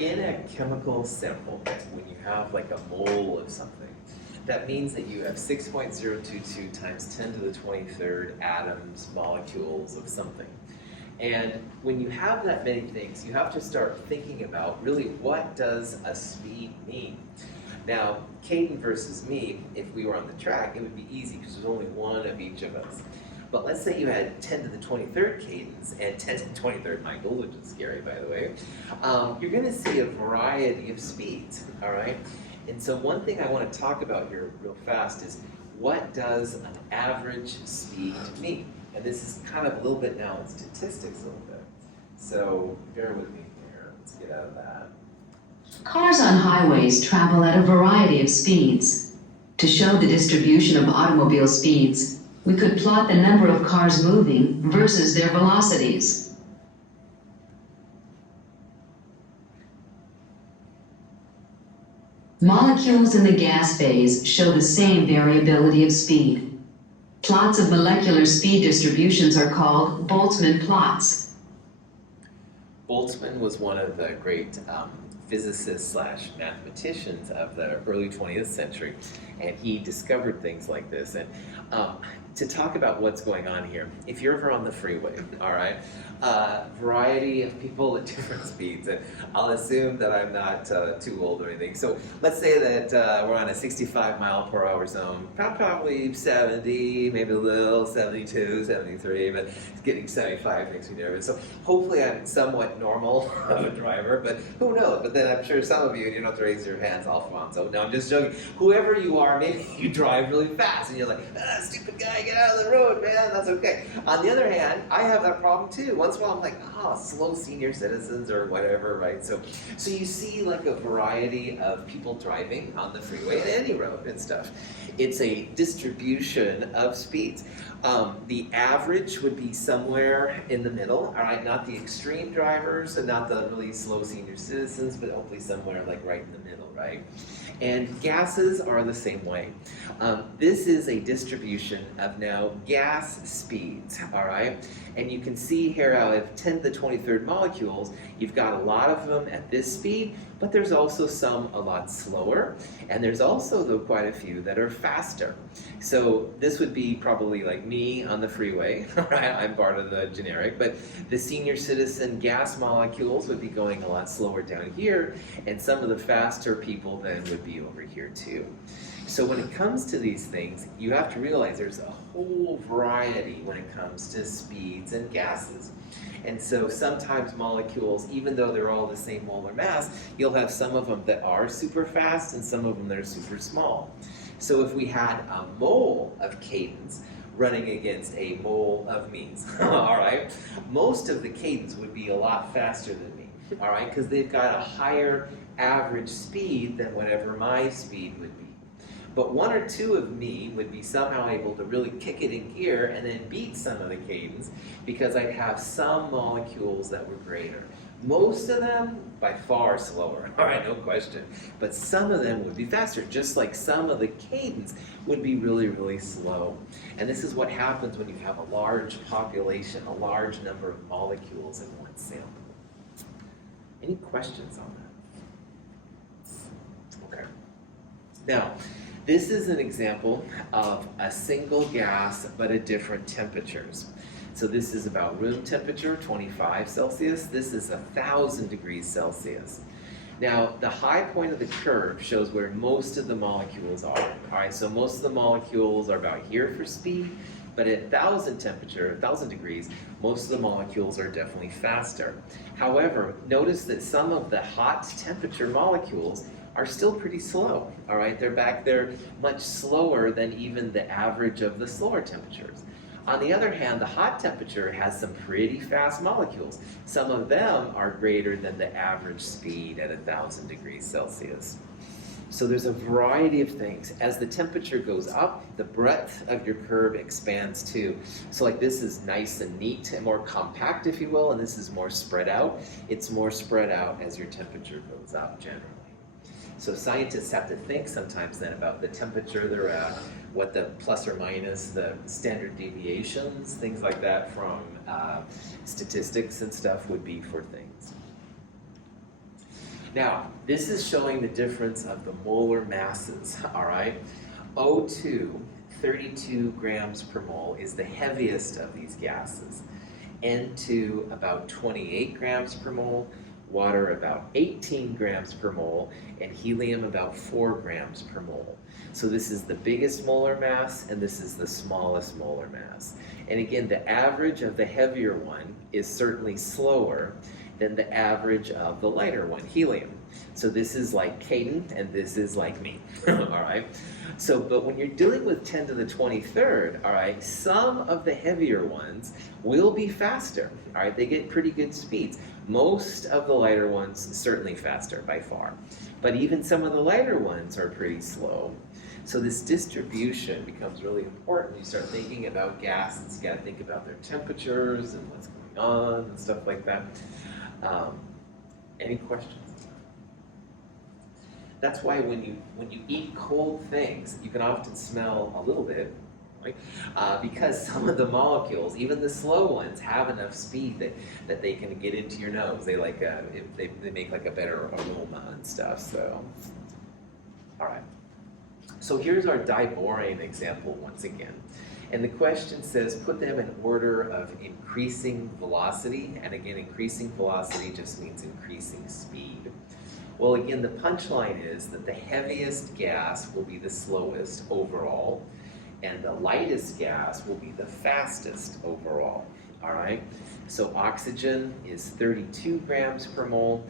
In a chemical sample, when you have like a mole of something, that means that you have 6.022 times 10 to the 23rd atoms, molecules of something. And when you have that many things, you have to start thinking about really what does a speed mean? Now, Caden versus me, if we were on the track, it would be easy because there's only one of each of us. But let's say you had 10 to the 23rd Cadence and 10 to the 23rd Michael, which is scary, by the way. You're going to see a variety of speeds, all right? And so one thing I want to talk about here real fast is what does an average speed mean? And this is kind of a little bit now in statistics a little bit. So bear with me here. Let's get out of that. Cars on highways travel at a variety of speeds. To show the distribution of automobile speeds, we could plot the number of cars moving versus their velocities. Molecules in the gas phase show the same variability of speed. Plots of molecular speed distributions are called Boltzmann plots. Boltzmann was one of the great physicists slash mathematicians of the early 20th century, and he discovered things like this. And to talk about what's going on here, if you're ever on the freeway, all right, variety of people at different speeds, and I'll assume that I'm not too old or anything. So let's say that we're on a 65 mile per hour zone, probably 70, maybe a little 72, 73, but getting 75 makes me nervous. So hopefully I'm somewhat normal of a driver, but who knows? But then I'm sure some of you don't have to raise your hands, Alfonso. No, I'm just joking. Whoever you are, maybe you drive really fast and you're like, stupid guy, get out of the road, man, that's okay. On the other hand, I have that problem too. Once in a while I'm like, slow senior citizens or whatever, right? So you see like a variety of people driving on the freeway and any road and stuff. It's a distribution of speeds. The average would be somewhere in the middle, all right? Not the extreme drivers and not the really slow senior citizens, but hopefully somewhere like right in the middle, right? And gases are the same way. This is a distribution of now gas speeds, all right? And you can see here how if 10 to the 23rd molecules, you've got a lot of them at this speed, but there's also some a lot slower, and there's also, though, quite a few that are faster. So this would be probably like me on the freeway, right? I'm part of the generic, but the senior citizen gas molecules would be going a lot slower down here, and some of the faster people then would be over here too. So when it comes to these things, you have to realize there's a whole variety when it comes to speeds and gases. And so sometimes molecules, even though they're all the same molar mass, you'll have some of them that are super fast and some of them that are super small. So if we had a mole of Cadence running against a mole of me's, all right, most of the Cadence would be a lot faster than me, all right, because they've got a higher average speed than whatever my speed would be. But one or two of me would be somehow able to really kick it in gear and then beat some of the Cadence because I'd have some molecules that were greater. Most of them, by far, slower, all right, no question. But some of them would be faster, just like some of the Cadence would be really, really slow. And this is what happens when you have a large population, a large number of molecules in one sample. Any questions on that? Okay. Now, this is an example of a single gas, but at different temperatures. So this is about room temperature, 25 Celsius. This is 1,000 degrees Celsius. Now, the high point of the curve shows where most of the molecules are. All right, so most of the molecules are about here for speed, but at 1,000 temperature, 1,000 degrees, most of the molecules are definitely faster. However, notice that some of the hot temperature molecules are still pretty slow, all right? They're back there much slower than even the average of the slower temperatures. On the other hand, the hot temperature has some pretty fast molecules. Some of them are greater than the average speed at 1,000 degrees Celsius. So there's a variety of things. As the temperature goes up, the breadth of your curve expands too. So like this is nice and neat and more compact, if you will, and this is more spread out. It's more spread out as your temperature goes up generally. So scientists have to think sometimes then about the temperature they're at, what the plus or minus, the standard deviations, things like that from statistics and stuff would be for things. Now, this is showing the difference of the molar masses, all right? O2, 32 grams per mole, is the heaviest of these gases. N2, about 28 grams per mole, water about 18 grams per mole, and helium about 4 grams per mole. So this is the biggest molar mass, and this is the smallest molar mass. And again, the average of the heavier one is certainly slower than the average of the lighter one, helium. So this is like Caden, and this is like me, all right? So, but when you're dealing with 10 to the 23rd, all right, some of the heavier ones will be faster, all right? They get pretty good speeds. Most of the lighter ones, certainly faster by far. But even some of the lighter ones are pretty slow. So this distribution becomes really important. You start thinking about gases, you gotta think about their temperatures and what's going on and stuff like that. Any questions? That's why when you eat cold things, you can often smell a little bit, right? Because some of the molecules, even the slow ones, have enough speed that they can get into your nose. They like they make like a better aroma and stuff. So, all right. So here's our diborane example once again. And the question says, put them in order of increasing velocity. And again, increasing velocity just means increasing speed. Well, again, the punchline is that the heaviest gas will be the slowest overall, and the lightest gas will be the fastest overall, all right? So oxygen is 32 grams per mole.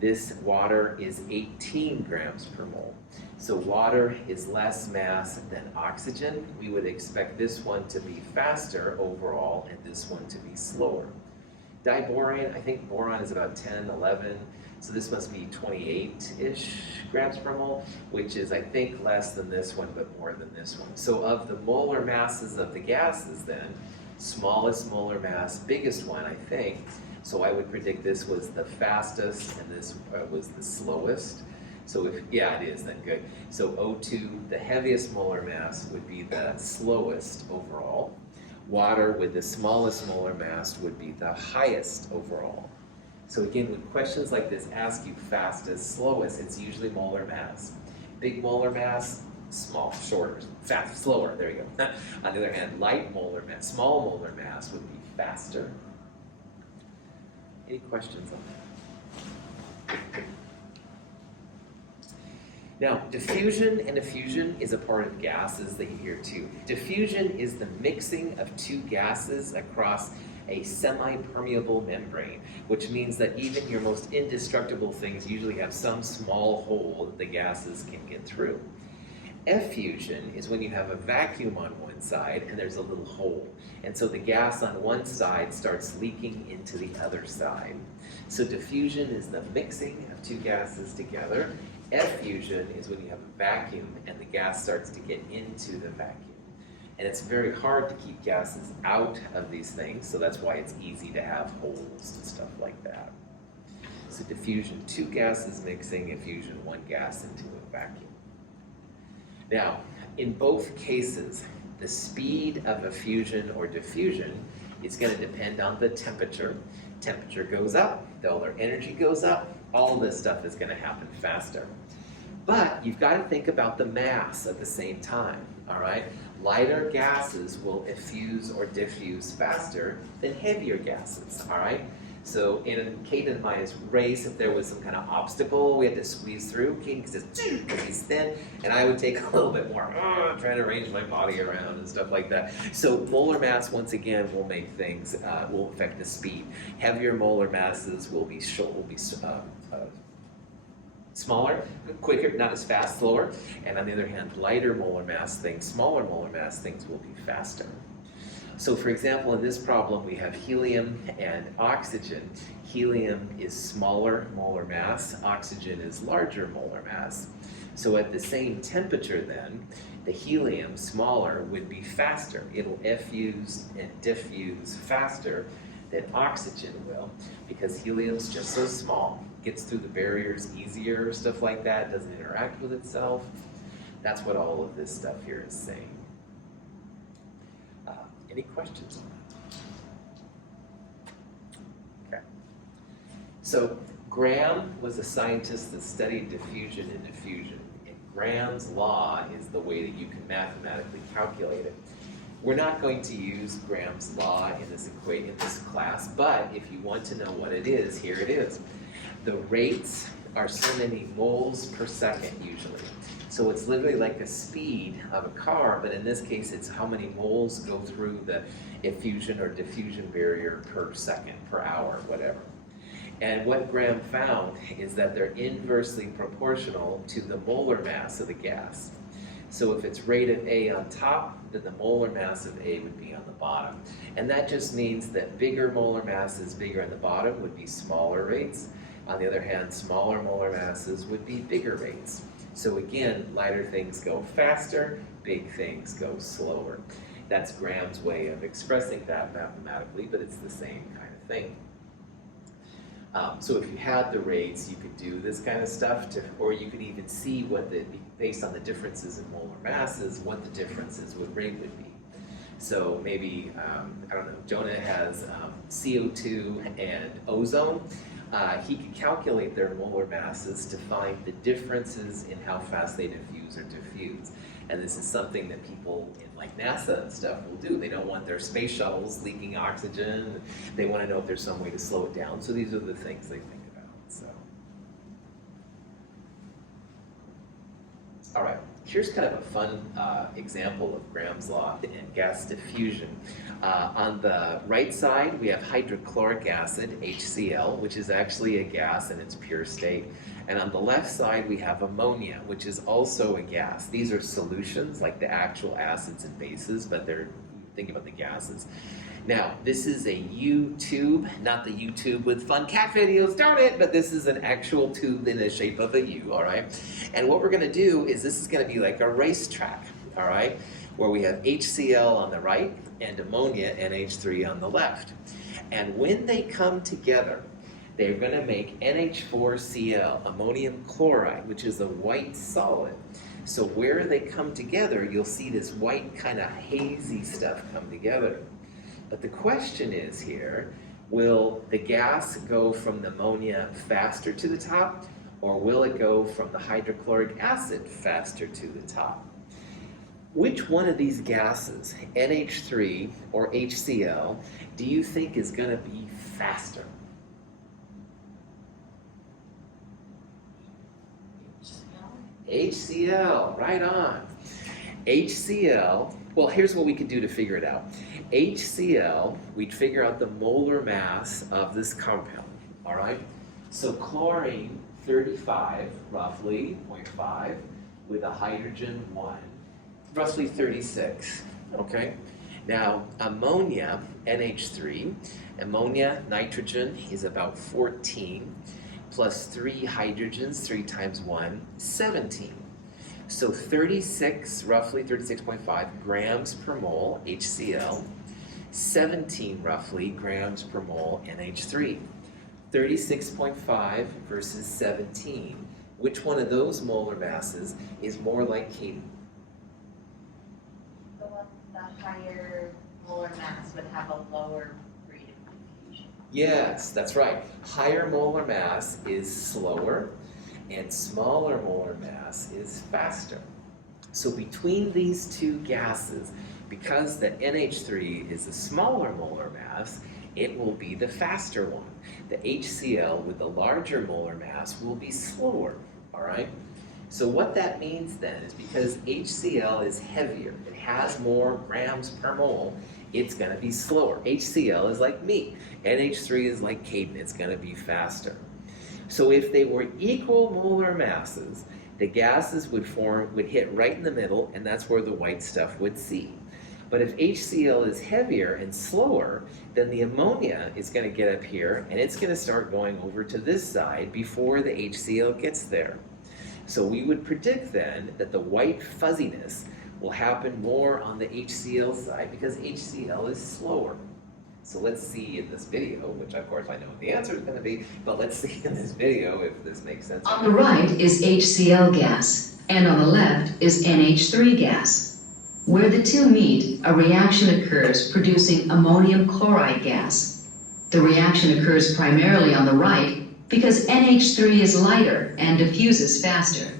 This water is 18 grams per mole. So water is less mass than oxygen. We would expect this one to be faster overall and this one to be slower. Diborane, I think boron is about 10, 11, so this must be 28-ish grams per mole, which is, I think, less than this one, but more than this one. So of the molar masses of the gases then, smallest molar mass, biggest one, I think, so I would predict this was the fastest and this was the slowest. So if, yeah, it is then, good. So O2, the heaviest molar mass, would be the slowest overall. Water with the smallest molar mass would be the highest overall. So again, when questions like this ask you fastest, slowest, it's usually molar mass. Big molar mass, small, shorter, fast, slower, there you go. On the other hand, light molar mass, small molar mass would be faster. Any questions on that? Now, diffusion and effusion is a part of gases that you hear too. Diffusion is the mixing of two gases across a semi-permeable membrane, which means that even your most indestructible things usually have some small hole that the gases can get through. Effusion is when you have a vacuum on one side and there's a little hole. And so the gas on one side starts leaking into the other side. So diffusion is the mixing of two gases together. Effusion is when you have a vacuum and the gas starts to get into the vacuum. And it's very hard to keep gases out of these things, so that's why it's easy to have holes and stuff like that. So diffusion, two gases mixing, effusion, one gas into a vacuum. Now, in both cases, the speed of effusion or diffusion is going to depend on the temperature. Temperature goes up, all their energy goes up, all this stuff is going to happen faster. But you've got to think about the mass at the same time, all right? Lighter gases will effuse or diffuse faster than heavier gases, all right? So in Kate and my race, if there was some kind of obstacle we had to squeeze through, Kate says, because he's thin, and I would take a little bit more, trying to arrange my body around and stuff like that. So molar mass, once again, will make things, will affect the speed. Heavier molar masses will be smaller, quicker, not as fast, slower. And on the other hand, lighter molar mass things, smaller molar mass things will be faster. So for example, in this problem, we have helium and oxygen. Helium is smaller molar mass, oxygen is larger molar mass. So at the same temperature then, the helium, smaller, would be faster. It'll effuse and diffuse faster than oxygen will, because helium's just so small, gets through the barriers easier, stuff like that, doesn't interact with itself. That's what all of this stuff here is saying. Any questions on that? Okay. So Graham was a scientist that studied diffusion and effusion. And Graham's law is the way that you can mathematically calculate it. We're not going to use Graham's law in this class, but if you want to know what it is, here it is. The rates are so many moles per second usually. So it's literally like a speed of a car, but in this case it's how many moles go through the effusion or diffusion barrier per second, per hour, whatever. And what Graham found is that they're inversely proportional to the molar mass of the gas. So if it's rate of A on top, then the molar mass of A would be on the bottom. And that just means that bigger molar masses, bigger on the bottom, would be smaller rates. On the other hand, smaller molar masses would be bigger rates. So again, lighter things go faster, big things go slower. That's Graham's way of expressing that mathematically, but it's the same kind of thing. So if you had the rates, you could do this kind of stuff, or you could even see based on the differences in molar masses, what the differences with rate would be. So maybe, I don't know, Jonah has CO2 and ozone. He could calculate their molar masses to find the differences in how fast they diffuse or diffuse. And this is something that people in like NASA and stuff will do. They don't want their space shuttles leaking oxygen. They want to know if there's some way to slow it down. So these are the things they think about. So, all right, here's kind of a fun example of Graham's law and gas diffusion. On the right side, we have hydrochloric acid, HCl, which is actually a gas in its pure state. And on the left side, we have ammonia, which is also a gas. These are solutions, like the actual acids and bases, but think about the gases. Now, this is a U-tube, not the YouTube with fun cat videos, darn it, but this is an actual tube in the shape of a U, all right? And what we're gonna do is this is gonna be like a racetrack, all right? Where we have HCl on the right and ammonia, NH3 on the left. And when they come together, they're going to make NH4Cl, ammonium chloride, which is a white solid. So where they come together, you'll see this white kind of hazy stuff come together. But the question is here, will the gas go from the ammonia faster to the top, or will it go from the hydrochloric acid faster to the top? Which one of these gases, NH3 or HCl, do you think is going to be faster? HCl, right on. HCl, well, here's what we could do to figure it out. HCl, we'd figure out the molar mass of this compound, all right? So chlorine, 35, roughly, 0.5, with a hydrogen 1, roughly 36, okay? Now, ammonia, NH3, ammonia, nitrogen is about 14, plus 3 hydrogens, 3 times 1, 17. So 36, roughly 36.5 grams per mole HCl, 17 roughly grams per mole NH3. 36.5 versus 17. Which one of those molar masses is more like Katie? The one with the higher molar mass would have a lower rate of diffusion. Yes, that's right. Higher molar mass is slower, and smaller molar mass is faster. So between these two gases, because the NH3 is a smaller molar mass, it will be the faster one. The HCl with the larger molar mass will be slower, all right? So what that means then is because HCl is heavier, it has more grams per mole, it's going to be slower. HCl is like me. NH3 is like Caden. It's going to be faster. So if they were equal molar masses, the gases would hit right in the middle, and that's where the white stuff would see. But if HCl is heavier and slower, then the ammonia is going to get up here, and it's going to start going over to this side before the HCl gets there. So we would predict then that the white fuzziness will happen more on the HCl side because HCl is slower. So let's see in this video, which of course I know what the answer is going to be, but let's see in this video if this makes sense. On the right is HCl gas, and on the left is NH3 gas. Where the two meet, a reaction occurs producing ammonium chloride gas. The reaction occurs primarily on the right, because NH3 is lighter and diffuses faster.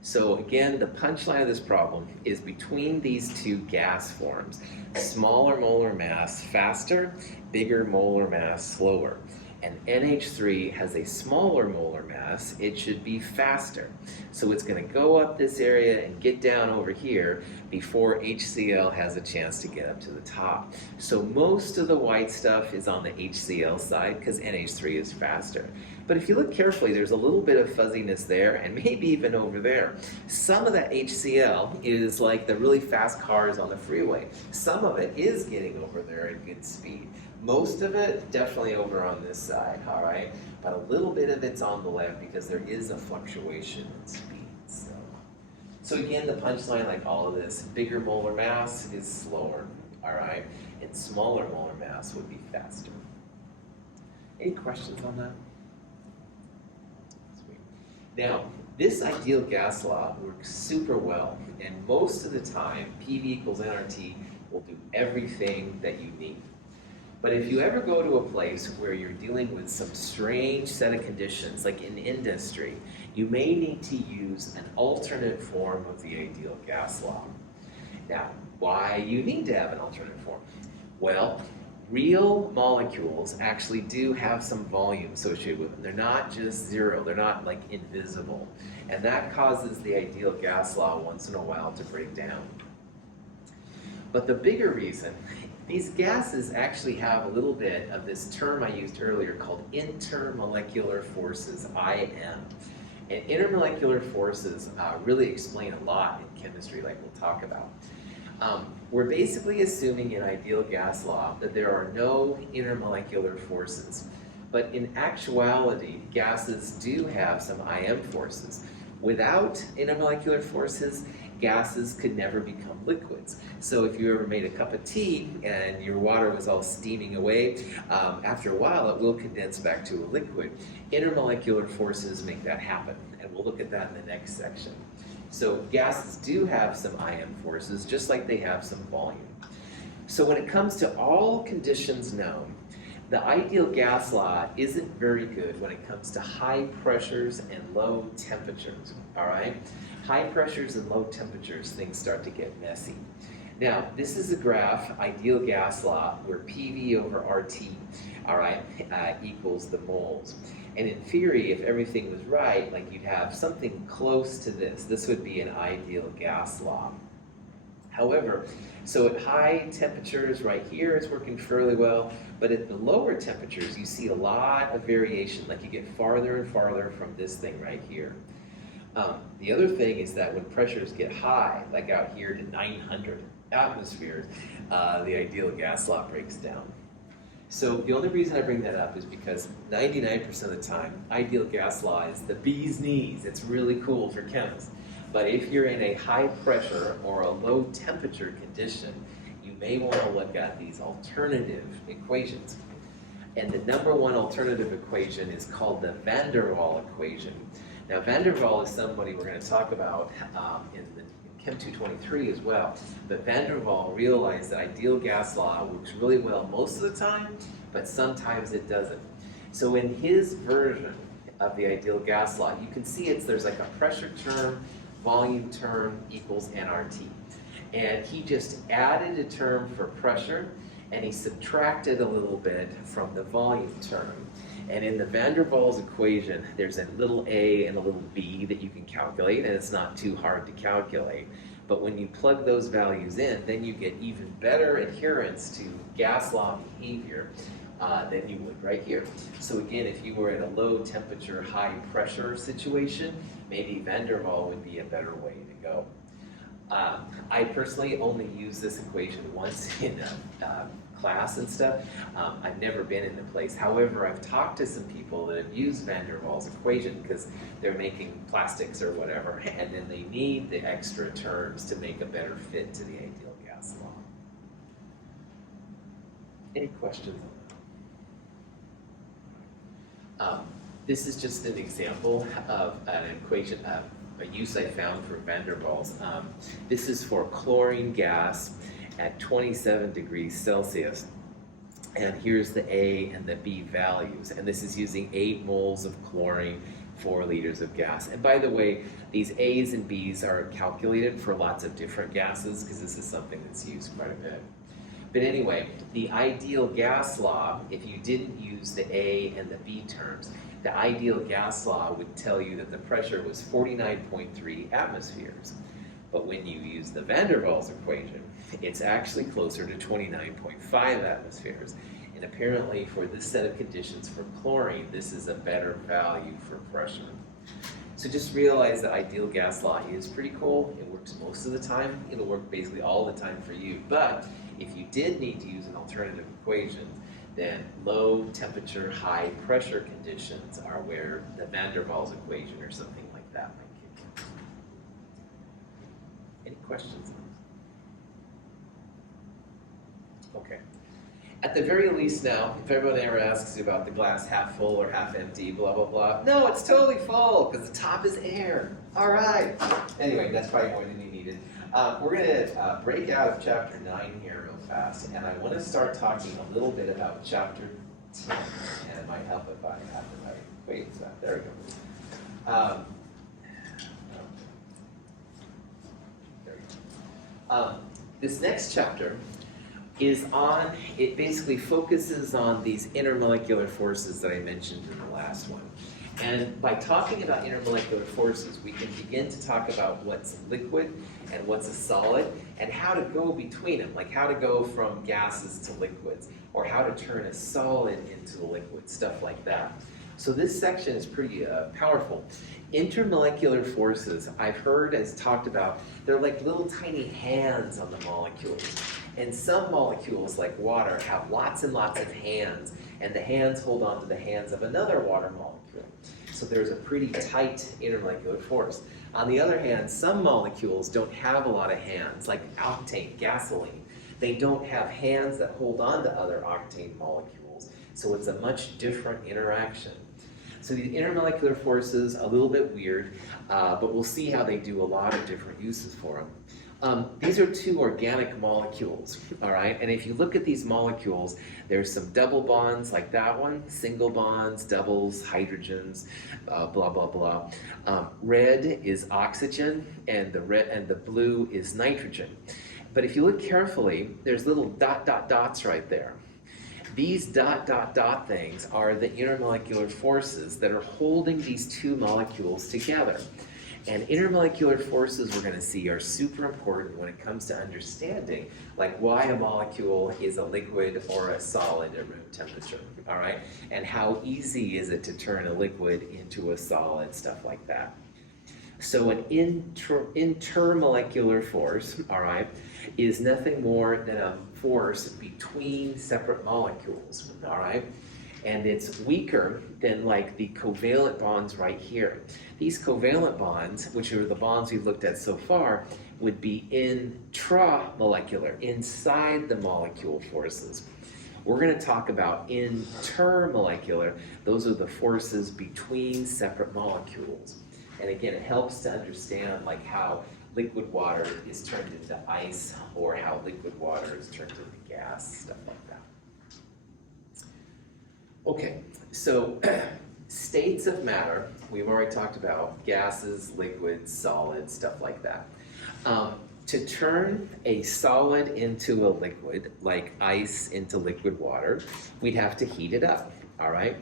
So again, the punchline of this problem is between these two gas forms, smaller molar mass faster, bigger molar mass slower. And NH3 has a smaller molar mass, it should be faster. So it's going to go up this area and get down over here before HCl has a chance to get up to the top. So most of the white stuff is on the HCl side because NH3 is faster. But if you look carefully, there's a little bit of fuzziness there and maybe even over there. Some of that HCl is like the really fast cars on the freeway. Some of it is getting over there at good speed. Most of it definitely over on this side, all right? But a little bit of it's on the left because there is a fluctuation in speed. So again, the punchline, like all of this, bigger molar mass is slower, all right? And smaller molar mass would be faster. Any questions on that? Sweet. Now, this ideal gas law works super well, and most of the time, PV equals nRT will do everything that you need. But if you ever go to a place where you're dealing with some strange set of conditions, like in industry, you may need to use an alternate form of the ideal gas law. Now, why you need to have an alternate form? Well, real molecules actually do have some volume associated with them. They're not just zero, they're not like invisible. And that causes the ideal gas law once in a while to break down. But the bigger reason, these gases actually have a little bit of this term I used earlier called intermolecular forces, IM. And intermolecular forces really explain a lot in chemistry, like we'll talk about. We're basically assuming in ideal gas law that there are no intermolecular forces. But in actuality, gases do have some IM forces. Without intermolecular forces, gases could never become liquids. So if you ever made a cup of tea and your water was all steaming away, after a while it will condense back to a liquid. Intermolecular forces make that happen, and we'll look at that in the next section. So gases do have some IM forces, just like they have some volume. So when it comes to all conditions known, the ideal gas law isn't very good when it comes to high pressures and low temperatures, all right? High pressures and low temperatures, things start to get messy. Now, this is a graph, ideal gas law, where PV over RT, all right, equals the moles. And in theory, if everything was right, like you'd have something close to this. This would be an ideal gas law. However, so at high temperatures right here, it's working fairly well, but at the lower temperatures, you see a lot of variation, like you get farther and farther from this thing right here. The other thing is that when pressures get high, like out here to 900 atmospheres, the ideal gas law breaks down. So the only reason I bring that up is because 99% of the time, ideal gas law is the bee's knees. It's really cool for chemists. But if you're in a high pressure or a low temperature condition, you may want to look at these alternative equations. And the number one alternative equation is called the van der Waal equation. Now, van der Waal is somebody we're going to talk about in Chem 223 as well. But van der Waal realized that ideal gas law works really well most of the time, but sometimes it doesn't. So in his version of the ideal gas law, you can see there's like a pressure term, volume term equals nRT. And he just added a term for pressure, and he subtracted a little bit from the volume term. And in the van der Waals equation, there's a little a and a little b that you can calculate, and it's not too hard to calculate. But when you plug those values in, then you get even better adherence to gas law behavior than you would right here. So again, if you were in a low temperature, high pressure situation, maybe van der Waal would be a better way to go. I personally only use this equation once in class and stuff. I've never been in the place. However, I've talked to some people that have used van der Waals equation because they're making plastics or whatever, and then they need the extra terms to make a better fit to the ideal gas law. Any questions on that? This is just an example of an equation, a use I found for van der Waals. This is for chlorine gas at 27 degrees Celsius. And here's the A and the B values. And this is using 8 moles of chlorine, 4 liters of gas. And by the way, these A's and B's are calculated for lots of different gases because this is something that's used quite a bit. But anyway, the ideal gas law, if you didn't use the A and the B terms, the ideal gas law would tell you that the pressure was 49.3 atmospheres. But when you use the van der Waals equation, it's actually closer to 29.5 atmospheres. And apparently for this set of conditions for chlorine, this is a better value for pressure. So just realize that ideal gas law is pretty cool. It works most of the time. It'll work basically all the time for you. But if you did need to use an alternative equation, then low temperature, high pressure conditions are where the van der Waals equation or something like that might kick in. Any questions? Okay. At the very least now, if everyone ever asks you about the glass half full or half empty, blah, blah, blah, no, it's totally full because the top is air. All right. Anyway, that's probably more than you needed. We're going to break out of chapter 9 here real fast, and I want to start talking a little bit about chapter 10, and it might help if I have the right equations out. There we go. This next chapter is on, it basically focuses on these intermolecular forces that I mentioned in the last one. And by talking about intermolecular forces, we can begin to talk about what's liquid and what's a solid and how to go between them, like how to go from gases to liquids or how to turn a solid into a liquid, stuff like that. So this section is pretty powerful. Intermolecular forces, I've heard as talked about, they're like little tiny hands on the molecules. And some molecules, like water, have lots and lots of hands, and the hands hold on to the hands of another water molecule. So there's a pretty tight intermolecular force. On the other hand, some molecules don't have a lot of hands, like octane, gasoline. They don't have hands that hold on to other octane molecules, so it's a much different interaction. So the intermolecular forces, a little bit weird, but we'll see how they do a lot of different uses for them. These are 2 organic molecules, all right? And if you look at these molecules, there's some double bonds like that one, single bonds, doubles, hydrogens, blah, blah, blah. Red is oxygen, and the blue is nitrogen. But if you look carefully, there's little dots right there. These dot things are the intermolecular forces that are holding these 2 molecules together. And intermolecular forces we're going to see are super important when it comes to understanding like why a molecule is a liquid or a solid at room temperature, all right? And how easy is it to turn a liquid into a solid, stuff like that. So an intermolecular force, all right, is nothing more than a force between separate molecules, all right? And it's weaker than like the covalent bonds right here. These covalent bonds, which are the bonds we've looked at so far, would be intramolecular, inside the molecule forces. We're going to talk about intermolecular. Those are the forces between separate molecules. And again, it helps to understand like how liquid water is turned into ice or how liquid water is turned into gas, stuff like that. Okay, so states of matter, we've already talked about gases, liquids, solids, stuff like that. To turn a solid into a liquid, like ice into liquid water, we'd have to heat it up, all right?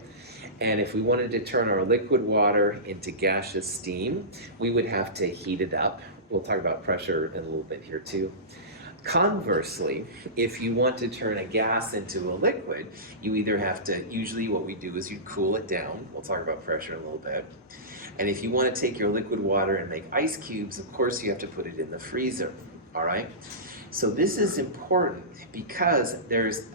And if we wanted to turn our liquid water into gaseous steam, we would have to heat it up. We'll talk about pressure in a little bit here too. Conversely, if you want to turn a gas into a liquid, you either have to, usually what we do is you cool it down. We'll talk about pressure in a little bit. And if you want to take your liquid water and make ice cubes, of course you have to put it in the freezer, all right? So this is important because there's,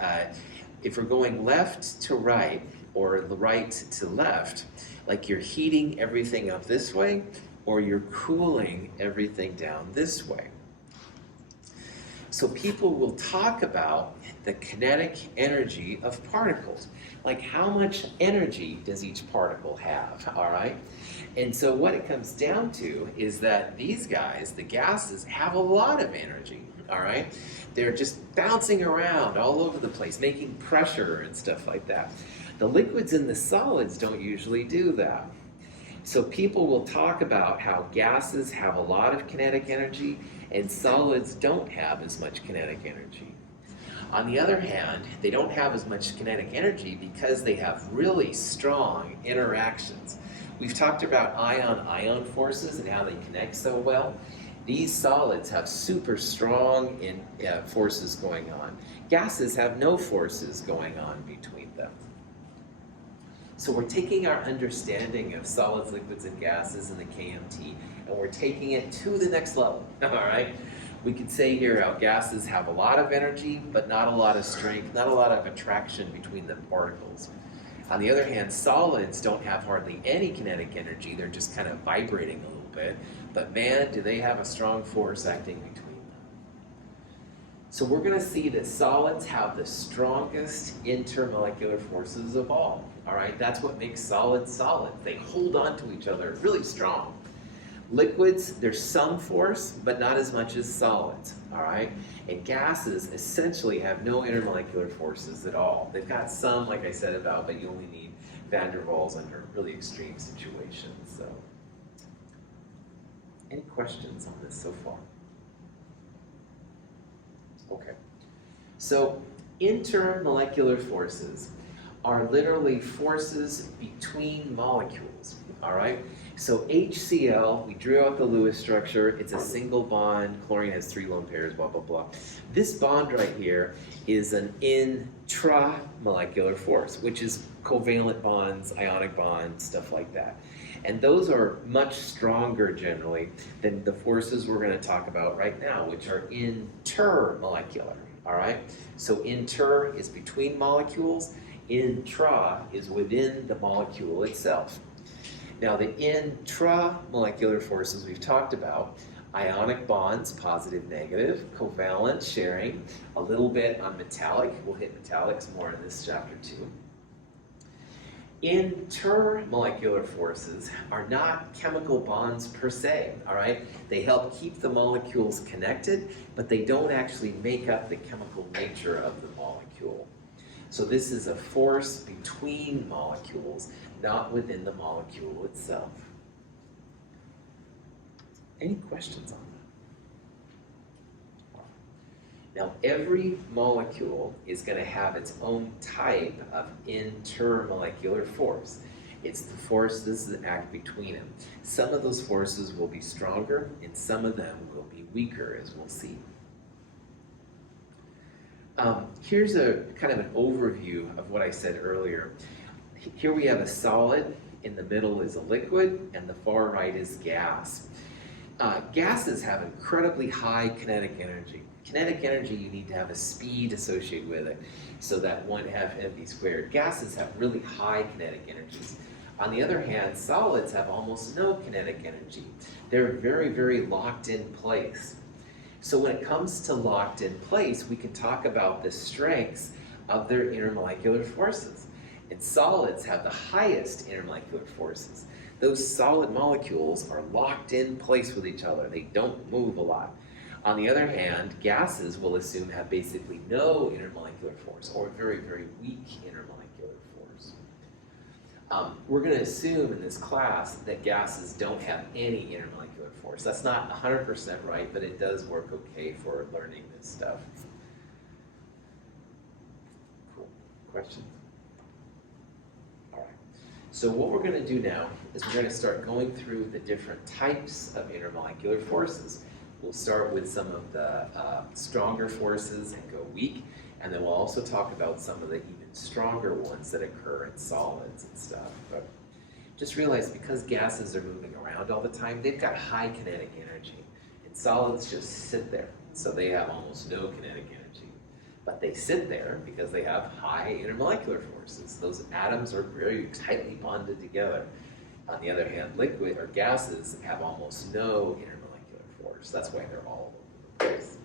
if we're going left to right or right to left, like you're heating everything up this way or you're cooling everything down this way. So people will talk about the kinetic energy of particles. Like how much energy does each particle have, all right? And so what it comes down to is that these guys, the gases, have a lot of energy, all right? They're just bouncing around all over the place, making pressure and stuff like that. The liquids and the solids don't usually do that. So people will talk about how gases have a lot of kinetic energy and solids don't have as much kinetic energy. On the other hand, they don't have as much kinetic energy because they have really strong interactions. We've talked about ion-ion forces and how they connect so well. These solids have super strong forces going on. Gases have no forces going on between them. So we're taking our understanding of solids, liquids, and gases in the KMT, and we're taking it to the next level, all right? We could say here how gases have a lot of energy, but not a lot of strength, not a lot of attraction between the particles. On the other hand, solids don't have hardly any kinetic energy. They're just kind of vibrating a little bit. But man, do they have a strong force acting between them. So we're going to see that solids have the strongest intermolecular forces of all. All right, that's what makes solids solid. They hold on to each other really strong. Liquids, there's some force, but not as much as solids, all right? And gases essentially have no intermolecular forces at all. They've got some, like I said about, but you only need van der Waals under really extreme situations, so. Any questions on this so far? Okay. So, intermolecular forces are literally forces between molecules, all right? So HCl, we drew out the Lewis structure. It's a single bond. Chlorine has 3 lone pairs, blah, blah, blah. This bond right here is an intramolecular force, which is covalent bonds, ionic bonds, stuff like that. And those are much stronger generally than the forces we're going to talk about right now, which are intermolecular, all right? So inter is between molecules. Intra is within the molecule itself. Now the intramolecular forces we've talked about, ionic bonds, positive, negative, covalent, sharing, a little bit on metallic. We'll hit metallics more in this chapter too. Intermolecular forces are not chemical bonds per se, all right? They help keep the molecules connected, but they don't actually make up the chemical nature of the molecule. So this is a force between molecules, not within the molecule itself. Any questions on that? Now, every molecule is going to have its own type of intermolecular force. It's the forces that act between them. Some of those forces will be stronger, and some of them will be weaker, as we'll see. Here's a kind of an overview of what I said earlier. Here we have a solid, in the middle is a liquid, and the far right is gas. Gases have incredibly high kinetic energy. Kinetic energy, you need to have a speed associated with it, so that 1/2 mv squared. Gases have really high kinetic energies. On the other hand, solids have almost no kinetic energy. They're very, very locked in place. So when it comes to locked in place, we can talk about the strengths of their intermolecular forces. And solids have the highest intermolecular forces. Those solid molecules are locked in place with each other. They don't move a lot. On the other hand, gases will assume have basically no intermolecular force, or very, very weak intermolecular force. We're going to assume in this class that gases don't have any intermolecular force. That's not 100% right, but it does work okay for learning this stuff. Cool. Questions? All right. So what we're going to do now is we're going to start going through the different types of intermolecular forces. We'll start with some of the stronger forces and go weak, and then we'll also talk about some of the even stronger ones that occur in solids and stuff. But just realize because gases are moving around all the time, they've got high kinetic energy, and solids just sit there, so they have almost no kinetic energy. But they sit there because they have high intermolecular forces. Those atoms are very tightly bonded together. On the other hand, liquid or gases have almost no intermolecular force. That's why they're all over the place.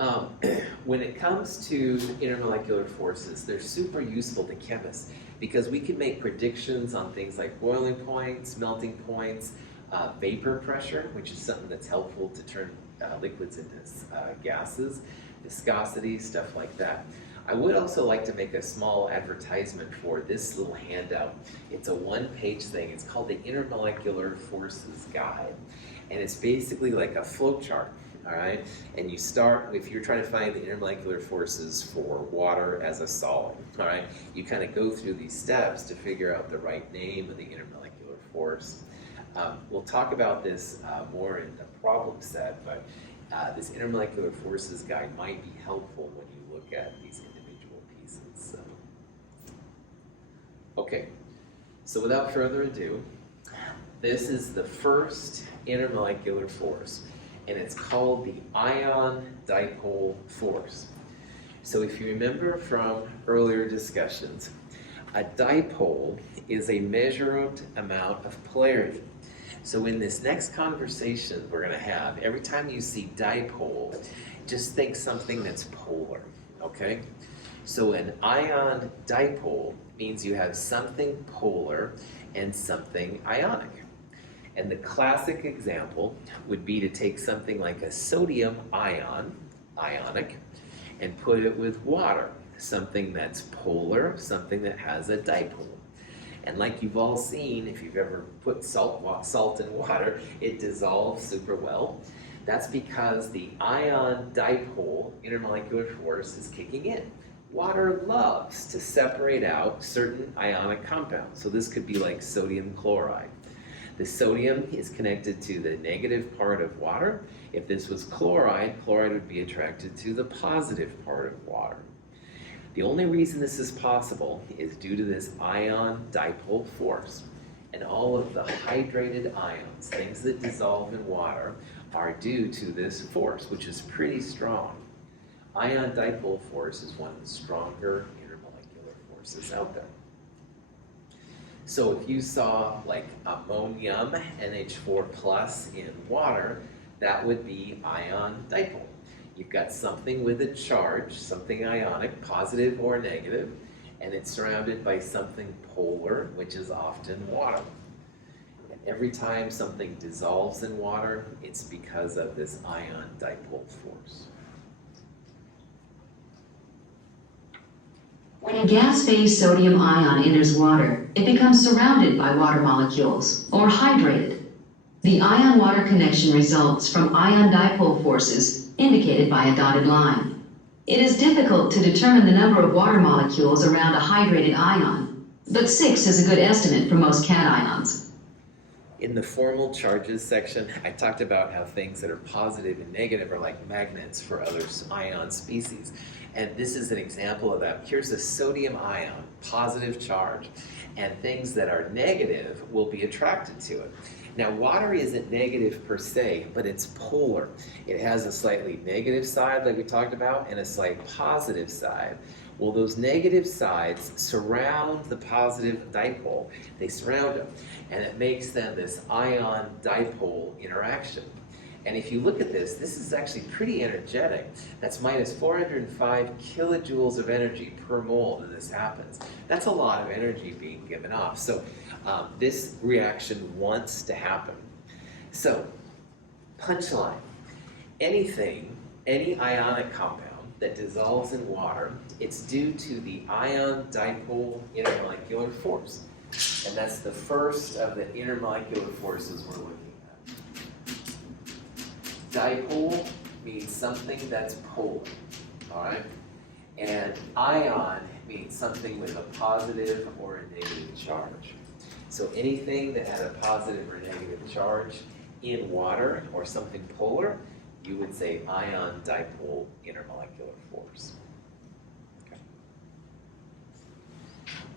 Um, when it comes to intermolecular forces, they're super useful to chemists because we can make predictions on things like boiling points, melting points, vapor pressure, which is something that's helpful to turn liquids into gases, viscosity, stuff like that. I would also like to make a small advertisement for this little handout. It's a one-page thing. It's called the Intermolecular Forces Guide. And it's basically like a flowchart, all right? And you start, if you're trying to find the intermolecular forces for water as a solid, all right? You kind of go through these steps to figure out the right name of the intermolecular force. We'll talk about this more in the problem set, but this intermolecular forces guide might be helpful when you look at these individual pieces. Okay, so without further ado, this is the first intermolecular force, and it's called the ion dipole force. So if you remember from earlier discussions, a dipole is a measured amount of polarity. So in this next conversation we're going to have, every time you see dipole, just think something that's polar, okay? So an ion dipole means you have something polar and something ionic. And the classic example would be to take something like a sodium ion, ionic, and put it with water, something that's polar, something that has a dipole. And like you've all seen, if you've ever put salt in water, it dissolves super well. That's because the ion dipole intermolecular force is kicking in. Water loves to separate out certain ionic compounds. So this could be like sodium chloride. The sodium is connected to the negative part of water. If this was chloride, chloride would be attracted to the positive part of water. The only reason this is possible is due to this ion dipole force. And all of the hydrated ions, things that dissolve in water, are due to this force, which is pretty strong. Ion dipole force is one of the stronger intermolecular forces out there. So if you saw like ammonium, NH4 plus in water, that would be ion dipole. You've got something with a charge, something ionic, positive or negative, and it's surrounded by something polar, which is often water. And every time something dissolves in water, it's because of this ion dipole force. When a gas phase sodium ion enters water, it becomes surrounded by water molecules, or hydrated. The ion-water connection results from ion dipole forces indicated by a dotted line. It is difficult to determine the number of water molecules around a hydrated ion, but 6 is a good estimate for most cations. In the formal charges section, I talked about how things that are positive and negative are like magnets for other ion species. And this is an example of that. Here's a sodium ion, positive charge, and things that are negative will be attracted to it. Now, water isn't negative per se, but it's polar. It has a slightly negative side, like we talked about, and a slight positive side. Well, those negative sides surround the positive dipole. They surround them, and it makes them this ion dipole interaction. And if you look at this, this is actually pretty energetic. That's minus 405 kilojoules of energy per mole that this happens. That's a lot of energy being given off. So this reaction wants to happen. So, punchline. Anything, any ionic compound that dissolves in water, it's due to the ion dipole intermolecular force. And that's the first of the intermolecular forces we're looking at. Dipole means something that's polar, all right? And ion means something with a positive or a negative charge. So anything that had a positive or negative charge in water or something polar, you would say ion dipole intermolecular force. Okay.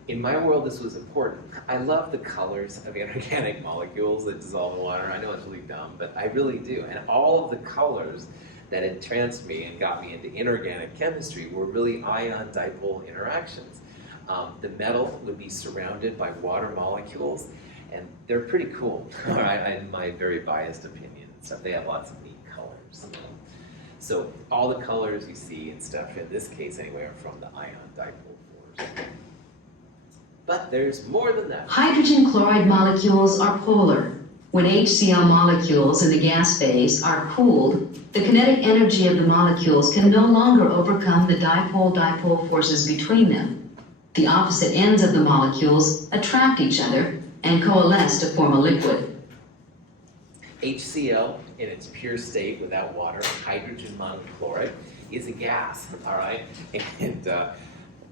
In my world, this was important. I love the colors of inorganic molecules that dissolve in water. I know it's really dumb, but I really do. And all of the colors that entranced me and got me into inorganic chemistry were really ion dipole interactions. The metal would be surrounded by water molecules, and they're pretty cool, all right, in my very biased opinion. So they have lots of neat colors. So all the colors you see and stuff, in this case anyway, are from the ion dipole force. But there's more than that. Hydrogen chloride molecules are polar. When HCl molecules in the gas phase are cooled, the kinetic energy of the molecules can no longer overcome the dipole-dipole forces between them. The opposite ends of the molecules attract each other and coalesce to form a liquid. HCl, in its pure state without water, hydrogen monochloride, is a gas, all right? And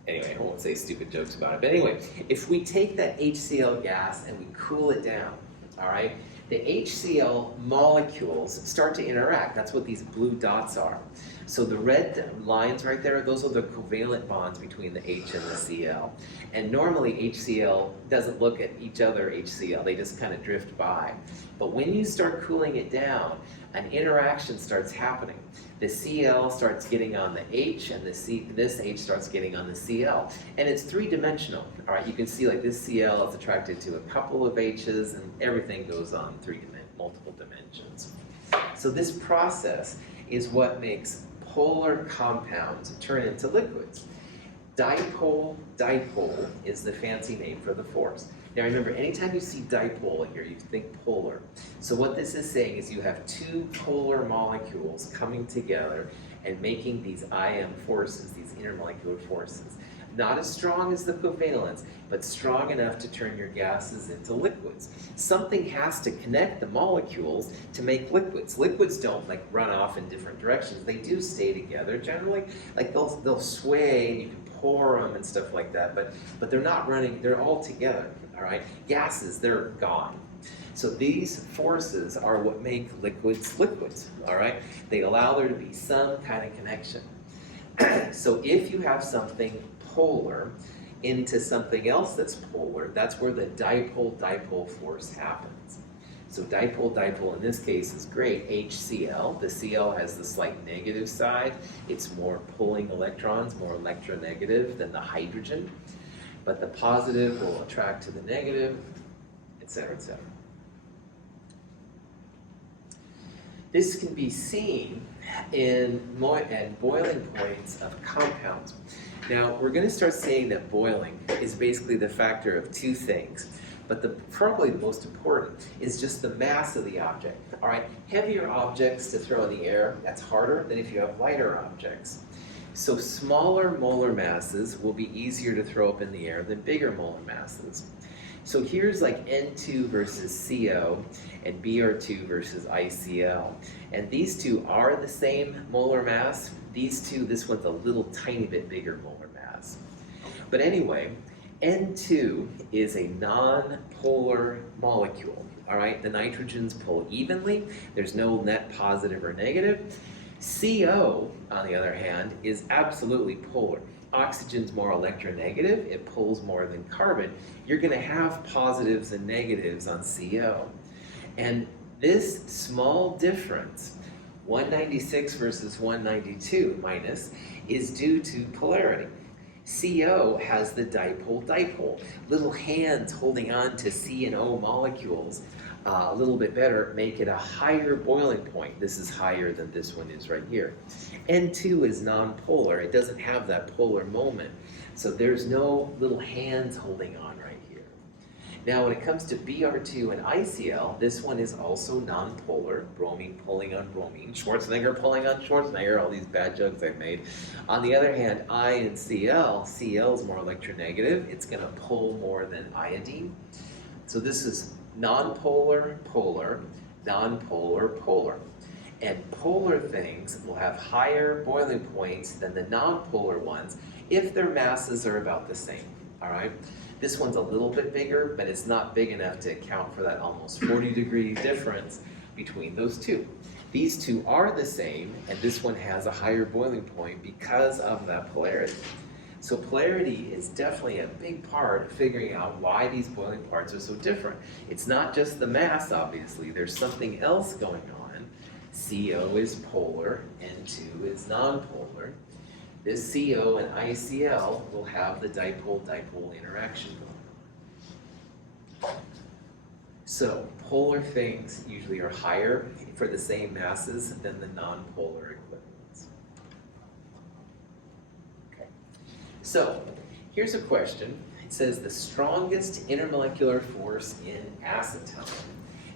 anyway, I won't say stupid jokes about it. But anyway, if we take that HCl gas and we cool it down, all right, the HCl molecules start to interact. That's what these blue dots are. So the red lines right there, those are the covalent bonds between the H and the Cl. And normally HCl doesn't look at each other HCl, they just kind of drift by. But when you start cooling it down, an interaction starts happening. The Cl starts getting on the H, and this H starts getting on the Cl. And it's three-dimensional, all right? You can see like this Cl is attracted to a couple of H's, and everything goes on multiple dimensions. So this process is what makes polar compounds turn into liquids. Dipole is the fancy name for the force. Now remember, anytime you see dipole here, you think polar. So what this is saying is you have two polar molecules coming together and making these IM forces, these intermolecular forces. Not as strong as the covalents, but strong enough to turn your gases into liquids. Something has to connect the molecules to make liquids. Liquids don't like run off in different directions. They do stay together generally. Like they'll sway and you can pour them and stuff like that, but they're not running, they're all together, all right? Gases, they're gone. So these forces are what make liquids liquids, all right? They allow there to be some kind of connection. So if you have something polar into something else that's polar, that's where the dipole-dipole force happens. So dipole-dipole in this case is great, HCl. The Cl has the slight negative side. It's more pulling electrons, more electronegative than the hydrogen. But the positive will attract to the negative, etc., etc. This can be seen in boiling points of compounds. Now, we're going to start saying that boiling is basically the factor of two things, but probably the most important is just the mass of the object. All right, heavier objects to throw in the air, that's harder than if you have lighter objects. So smaller molar masses will be easier to throw up in the air than bigger molar masses. So here's like N2 versus CO and Br2 versus ICl. And these two are the same molar mass. These two, this one's a little tiny bit bigger molar mass. But anyway, N2 is a non-polar molecule. All right, the nitrogens pull evenly. There's no net positive or negative. CO, on the other hand, is absolutely polar. Oxygen's more electronegative, it pulls more than carbon. You're going to have positives and negatives on CO. And this small difference, 196 versus 192 minus, is due to polarity. CO has the dipole-dipole. Little hands holding on to C and O molecules a little bit better make it a higher boiling point. This is higher than this one is right here. N2 is non-polar. It doesn't have that polar moment. So there's no little hands holding on right here. Now when it comes to Br2 and ICl, this one is also non-polar. Bromine pulling on bromine. Schwarzenegger pulling on Schwarzenegger. All these bad jokes I've made. On the other hand, I and Cl is more electronegative. It's going to pull more than iodine. So this is non-polar, polar, non-polar, polar. And polar things will have higher boiling points than the non-polar ones if their masses are about the same, all right? This one's a little bit bigger, but it's not big enough to account for that almost 40-degree difference between those two. These two are the same, and this one has a higher boiling point because of that polarity. So polarity is definitely a big part of figuring out why these boiling parts are so different. It's not just the mass, obviously. There's something else going on. CO is polar, N2 is nonpolar. This CO and ICl will have the dipole-dipole interaction going on. So polar things usually are higher for the same masses than the nonpolar equivalents. So, here's a question. It says the strongest intermolecular force in acetone.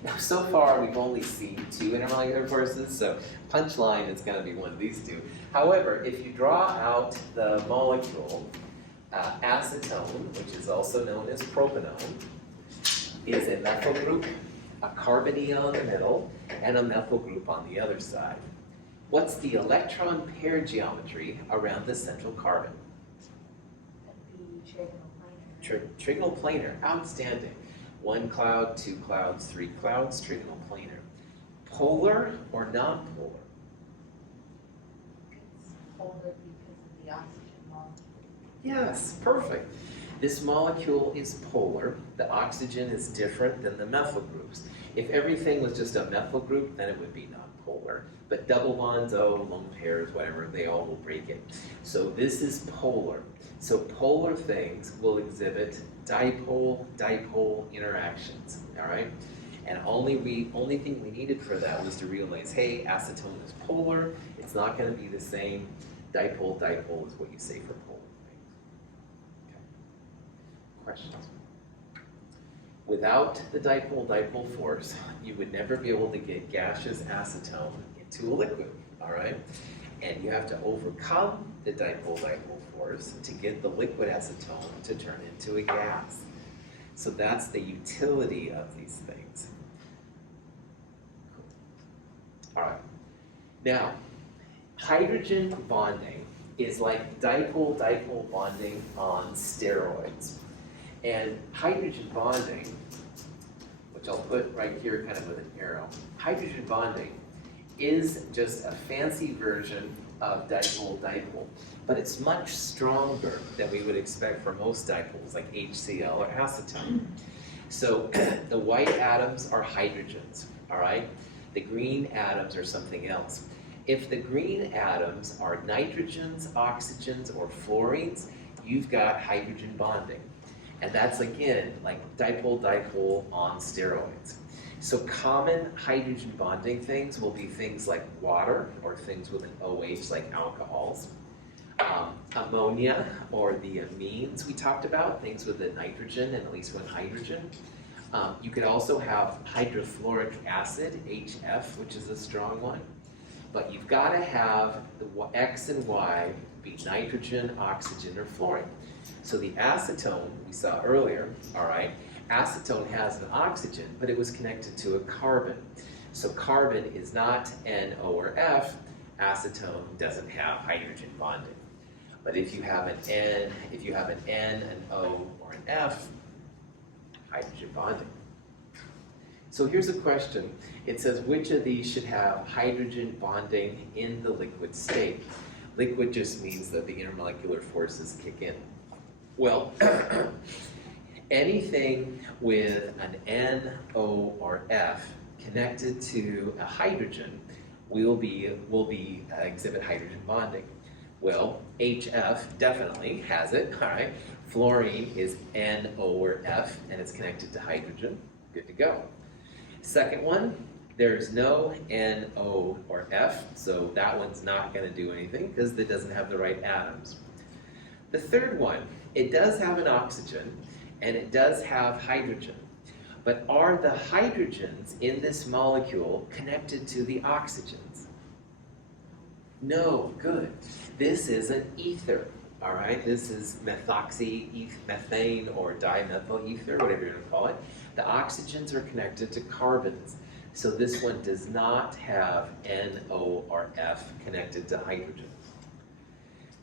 Now, so far, we've only seen 2 intermolecular forces, so punchline is going to be one of these 2. However, if you draw out the molecule, acetone, which is also known as propanone, is a methyl group, a carbonyl in the middle, and a methyl group on the other side. What's the electron pair geometry around the central carbon? That'd be trigonal planar. Trigonal planar, outstanding. 1 cloud, 2 clouds, 3 clouds, trigonal planar. Polar or non-polar? It's polar because of the oxygen molecule. Yes, perfect. This molecule is polar. The oxygen is different than the methyl groups. If everything was just a methyl group, then it would be non-polar. But double bonds, lone pairs, whatever, they all will break it. So this is polar. So polar things will exhibit dipole-dipole interactions, all right? And only thing we needed for that was to realize, hey, acetone is polar. It's not going to be the same. Dipole-dipole is what you say for polar things. Okay. Questions? Without the dipole-dipole force, you would never be able to get gaseous acetone into a liquid, all right? And you have to overcome the dipole-dipole force to get the liquid acetone to turn into a gas. So that's the utility of these things. All right. Now, hydrogen bonding is like dipole-dipole bonding on steroids. And hydrogen bonding, which I'll put right here kind of with an arrow, hydrogen bonding is just a fancy version of dipole-dipole, but it's much stronger than we would expect for most dipoles like HCl or acetone. So the white atoms are hydrogens, all right? The green atoms are something else. If the green atoms are nitrogens, oxygens, or fluorines, you've got hydrogen bonding. And that's, again, like dipole-dipole on steroids. So common hydrogen bonding things will be things like water, or things with an OH like alcohols. Ammonia, or the amines we talked about, things with a nitrogen and at least 1 hydrogen. You could also have hydrofluoric acid, HF, which is a strong one. But you've got to have the X and Y be nitrogen, oxygen, or fluorine. So the acetone we saw earlier, all right, acetone has an oxygen, but it was connected to a carbon. So carbon is not N, O, or F. Acetone doesn't have hydrogen bonding. But if you have an N, an O, or an F, hydrogen bonding. So here's a question. It says, which of these should have hydrogen bonding in the liquid state? Liquid just means that the intermolecular forces kick in. Well, anything with an N, O, or F connected to a hydrogen will exhibit hydrogen bonding. Well, HF definitely has it, all right? Fluorine is N, O, or F, and it's connected to hydrogen. Good to go. Second one, there's no N, O, or F, so that one's not going to do anything because it doesn't have the right atoms. The third one, it does have an oxygen, and it does have hydrogen. But are the hydrogens in this molecule connected to the oxygens? No, good. This is an ether, all right? This is methoxy methane or dimethyl ether, whatever you're going to call it. The oxygens are connected to carbons. So this one does not have N, O, or F connected to hydrogen.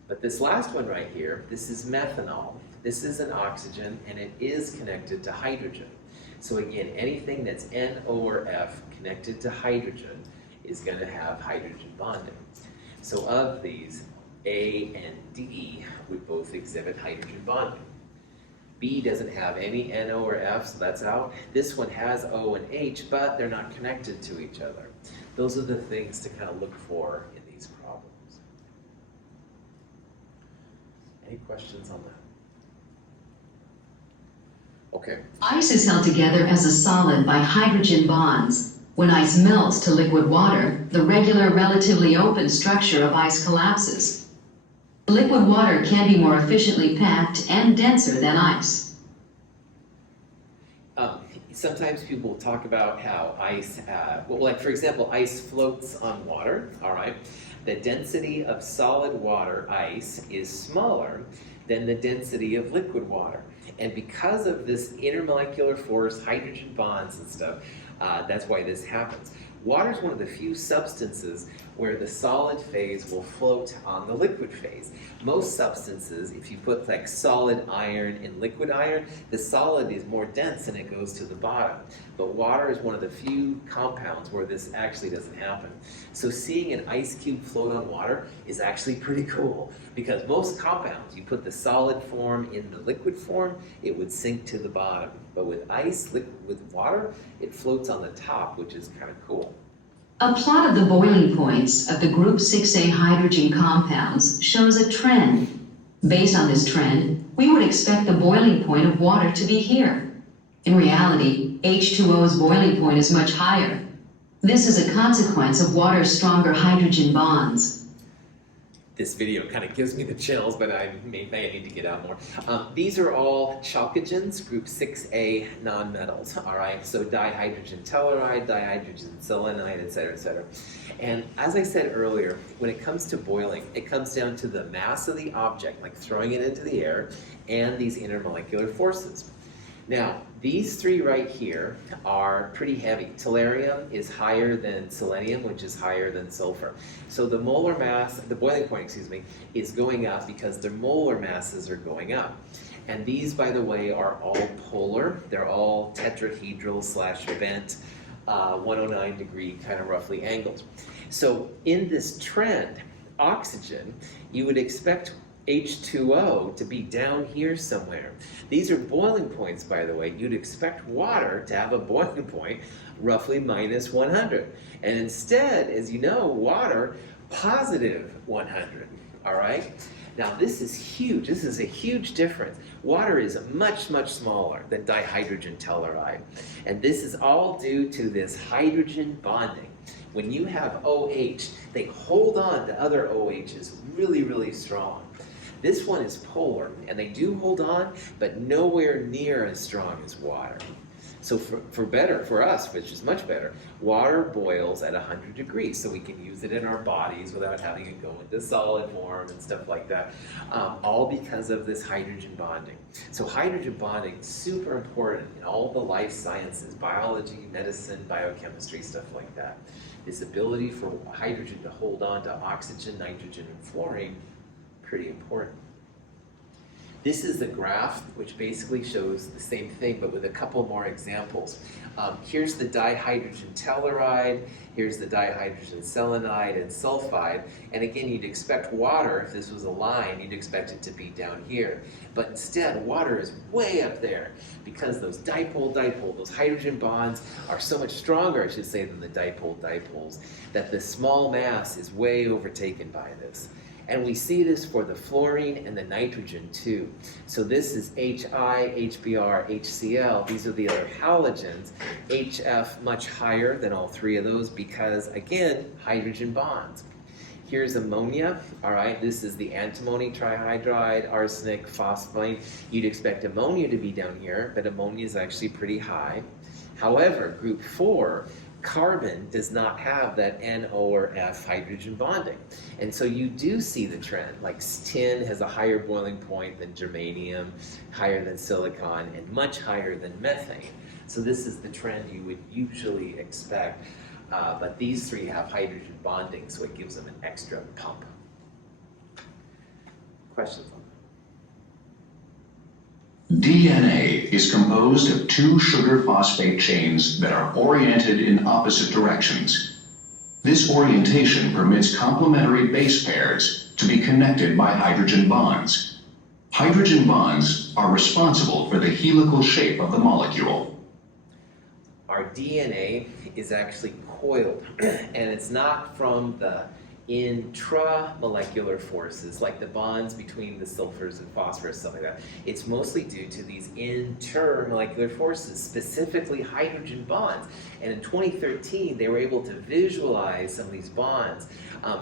But this last one right here, this is methanol. This is an oxygen, and it is connected to hydrogen. So again, anything that's N, O, or F connected to hydrogen is going to have hydrogen bonding. So of these, A and D would both exhibit hydrogen bonding. B doesn't have any N, O, or F, so that's out. This one has O and H, but they're not connected to each other. Those are the things to kind of look for in these problems. Any questions on that? Okay. Ice is held together as a solid by hydrogen bonds. When ice melts to liquid water, the regular, relatively open structure of ice collapses. Liquid water can be more efficiently packed and denser than ice. Sometimes people talk about how ice, well, like for example, ice floats on water, all right? The density of solid water, ice, is smaller than the density of liquid water. And because of this intermolecular force, hydrogen bonds and stuff, that's why this happens. Water is one of the few substances where the solid phase will float on the liquid phase. Most substances, if you put like solid iron in liquid iron, the solid is more dense and it goes to the bottom. But water is one of the few compounds where this actually doesn't happen. So seeing an ice cube float on water is actually pretty cool, because most compounds, you put the solid form in the liquid form, it would sink to the bottom. But with ice, with water, it floats on the top, which is kind of cool. A plot of the boiling points of the group 6A hydrogen compounds shows a trend. Based on this trend, we would expect the boiling point of water to be here. In reality, H2O's boiling point is much higher. This is a consequence of water's stronger hydrogen bonds. This video kind of gives me the chills, but I may need to get out more. These are all chalcogens, group 6A nonmetals, all right? So dihydrogen telluride, dihydrogen selenide, et cetera, And as I said earlier, when it comes to boiling, it comes down to the mass of the object, like throwing it into the air, and these intermolecular forces. Now, these three right here are pretty heavy. Tellurium is higher than selenium, which is higher than sulfur. So the molar mass, the boiling point, excuse me, is going up because their molar masses are going up. And these, by the way, are all polar. They're all tetrahedral / bent, 109 degree kind of roughly angles. So in this trend, oxygen, you would expect H2O to be down here somewhere. These are boiling points, by the way. You'd expect water to have a boiling point roughly minus 100. And instead, as you know, water positive 100, all right? Now this is huge. This is a huge difference. Water is much, much smaller than dihydrogen telluride. And this is all due to this hydrogen bonding. When you have OH, they hold on to other OHs really, really strong. This one is polar, and they do hold on, but nowhere near as strong as water. So for us, which is much better, water boils at 100 degrees, so we can use it in our bodies without having it go into solid form and stuff like that, all because of this hydrogen bonding. So hydrogen bonding is super important in all the life sciences, biology, medicine, biochemistry, stuff like that. This ability for hydrogen to hold on to oxygen, nitrogen, and fluorine, pretty important. This is the graph which basically shows the same thing but with a couple more examples. Here's the dihydrogen telluride, here's the dihydrogen selenide and sulfide, and again you'd expect water, if this was a line, you'd expect it to be down here. But instead, water is way up there because those dipole, those hydrogen bonds are so much stronger, I should say, than the dipoles, that the small mass is way overtaken by this. And we see this for the fluorine and the nitrogen too. So this is HI, HBr, HCl. These are the other halogens. HF much higher than all three of those because, again, hydrogen bonds. Here's ammonia, all right? This is the antimony trihydride, arsenic, phosphine. You'd expect ammonia to be down here, but ammonia is actually pretty high. However, group 4, carbon does not have that N, O, or F hydrogen bonding. And so you do see the trend, like tin has a higher boiling point than germanium, higher than silicon, and much higher than methane. So this is the trend you would usually expect, but these three have hydrogen bonding, so it gives them an extra pump. Questions on that? DNA is composed of two sugar phosphate chains that are oriented in opposite directions. This orientation permits complementary base pairs to be connected by hydrogen bonds. Hydrogen bonds are responsible for the helical shape of the molecule. Our DNA is actually coiled, and it's not from the intramolecular forces, like the bonds between the sulfurs and phosphorus, stuff like that. It's mostly due to these intermolecular forces, specifically hydrogen bonds. And in 2013, they were able to visualize some of these bonds,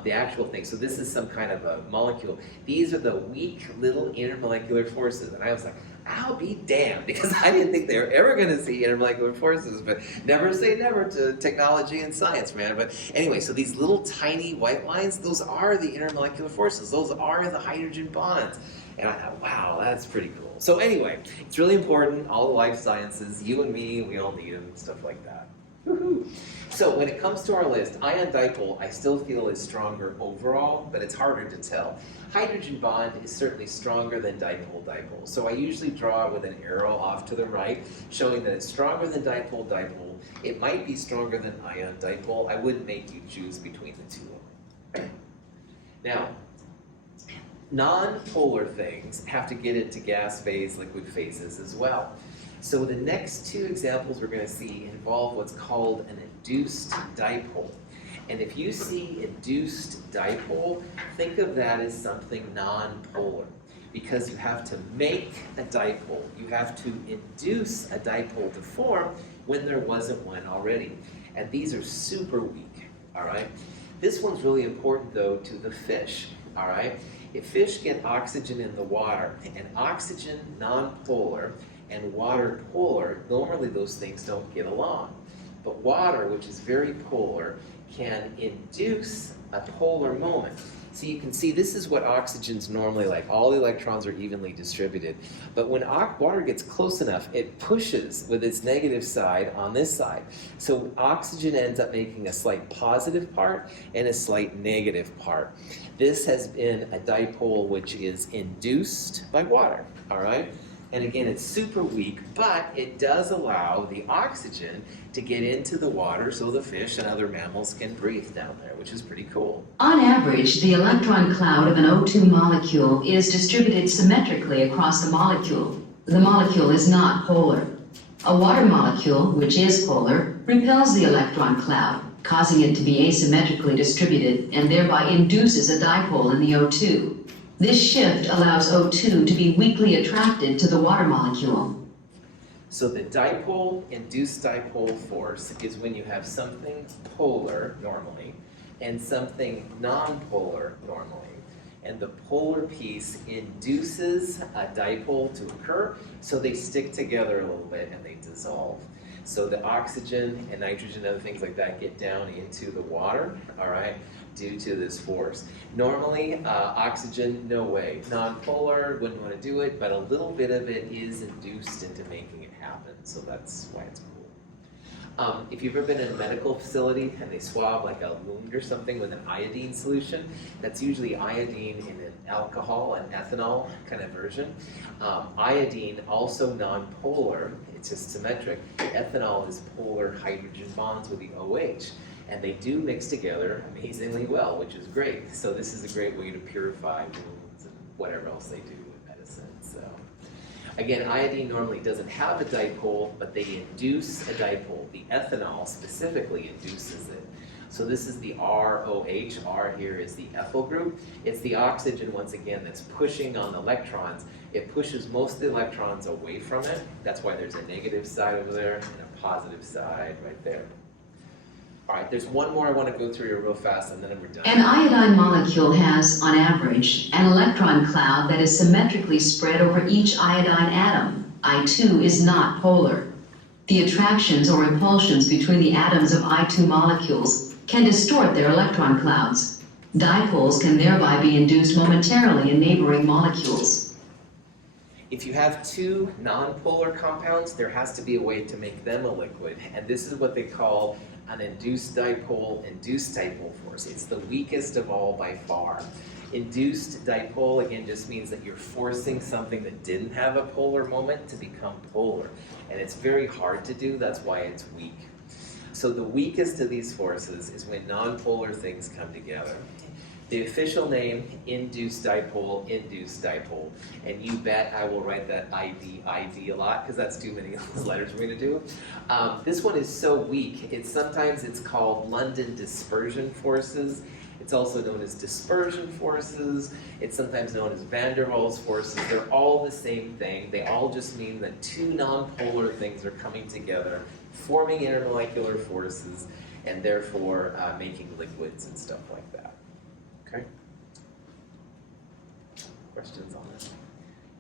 the actual thing. So this is some kind of a molecule. These are the weak little intermolecular forces. And I was like, I'll be damned, because I didn't think they were ever going to see intermolecular forces, but never say never to technology and science, man. But anyway, so these little tiny white lines, those are the intermolecular forces. Those are the hydrogen bonds. And I thought, wow, that's pretty cool. So anyway, it's really important, all the life sciences, you and me, we all need them, stuff like that. Woohoo. So when it comes to our list, ion dipole I still feel is stronger overall, but it's harder to tell. Hydrogen bond is certainly stronger than dipole-dipole. So I usually draw it with an arrow off to the right, showing that it's stronger than dipole-dipole. It might be stronger than ion dipole. I wouldn't make you choose between the two of them. Now, non-polar things have to get into gas phase, liquid phases as well. So the next two examples we're going to see involve what's called an induced dipole. And if you see induced dipole, think of that as something non-polar, because you have to make a dipole. You have to induce a dipole to form when there wasn't one already. And these are super weak, all right? This one's really important, though, to the fish, all right? If fish get oxygen in the water, and oxygen non-polar, and water polar, normally those things don't get along. But water, which is very polar, can induce a polar moment. So you can see this is what oxygen's normally like. All the electrons are evenly distributed. But when water gets close enough, it pushes with its negative side on this side. So oxygen ends up making a slight positive part and a slight negative part. This has been a dipole which is induced by water, all right? And again, it's super weak, but it does allow the oxygen to get into the water so the fish and other mammals can breathe down there, which is pretty cool. On average, the electron cloud of an O2 molecule is distributed symmetrically across the molecule. The molecule is not polar. A water molecule, which is polar, repels the electron cloud, causing it to be asymmetrically distributed and thereby induces a dipole in the O2. This shift allows O2 to be weakly attracted to the water molecule. So the dipole, induced dipole force, is when you have something polar, normally, and something non-polar, normally. And the polar piece induces a dipole to occur, so they stick together a little bit and they dissolve. So the oxygen and nitrogen and other things like that get down into the water, all right, due to this force. Normally, oxygen, no way. Non-polar, wouldn't want to do it, but a little bit of it is induced into making it happen, so that's why it's cool. If you've ever been in a medical facility and they swab like a wound or something with an iodine solution, that's usually iodine in an alcohol and ethanol kind of version. Iodine, also non-polar, it's just symmetric. Ethanol is polar hydrogen bonds with the OH. And they do mix together amazingly well, which is great. So this is a great way to purify wounds and whatever else they do with medicine. So again, iodine normally doesn't have a dipole, but they induce a dipole. The ethanol specifically induces it. So this is the ROH. R here is the ethyl group. It's the oxygen, once again, that's pushing on the electrons. It pushes most of the electrons away from it. That's why there's a negative side over there and a positive side right there. All right, there's one more I want to go through here real fast, and then we're done. An iodine molecule has, on average, an electron cloud that is symmetrically spread over each iodine atom. I2 is not polar. The attractions or repulsions between the atoms of I2 molecules can distort their electron clouds. Dipoles can thereby be induced momentarily in neighboring molecules. If you have two non-polar compounds, there has to be a way to make them a liquid, and this is what they call an induced dipole force. It's the weakest of all by far. Induced dipole, again, just means that you're forcing something that didn't have a polar moment to become polar. And it's very hard to do, that's why it's weak. So the weakest of these forces is when non-polar things come together. The official name, induced dipole. And you bet I will write that ID a lot, because that's too many letters we're going to do. This one is so weak, sometimes it's called London dispersion forces. It's also known as dispersion forces. It's sometimes known as van der Waals forces. They're all the same thing. They all just mean that two nonpolar things are coming together, forming intermolecular forces, and therefore making liquids and stuff like that. Okay? Questions on this?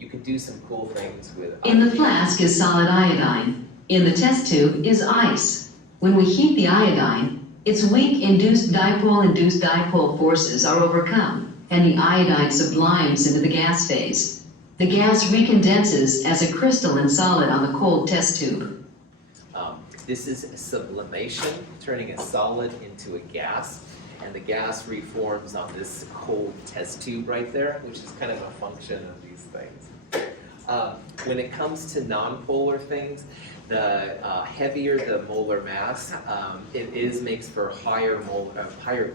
You can do some cool things with In the iodine. flask is solid iodine. In the test tube is ice. When we heat the iodine, its weak induced dipole forces are overcome, and the iodine sublimes into the gas phase. The gas recondenses as a crystalline solid on the cold test tube. This is sublimation, turning a solid into a gas, and the gas reforms on this cold test tube right there, which is kind of a function of these things. When it comes to nonpolar things, the heavier the molar mass, it makes for higher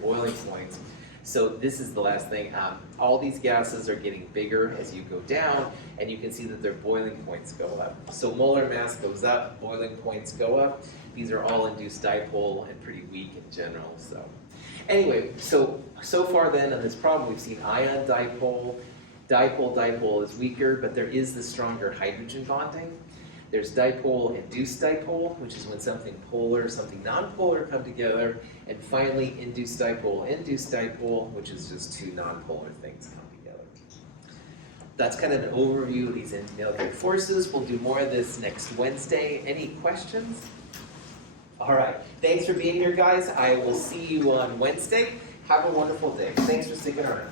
boiling points. So this is the last thing. All these gases are getting bigger as you go down, and you can see that their boiling points go up. So molar mass goes up, boiling points go up. These are all induced dipole and pretty weak in general. So anyway, so far then on this problem, we've seen ion dipole. Dipole is weaker, but there is the stronger hydrogen bonding. There's dipole-induced dipole, which is when something polar, something nonpolar come together. And finally, induced dipole, which is just two nonpolar things come together. That's kind of an overview of these intermolecular forces. We'll do more of this next Wednesday. Any questions? All right. Thanks for being here, guys. I will see you on Wednesday. Have a wonderful day. Thanks for sticking around.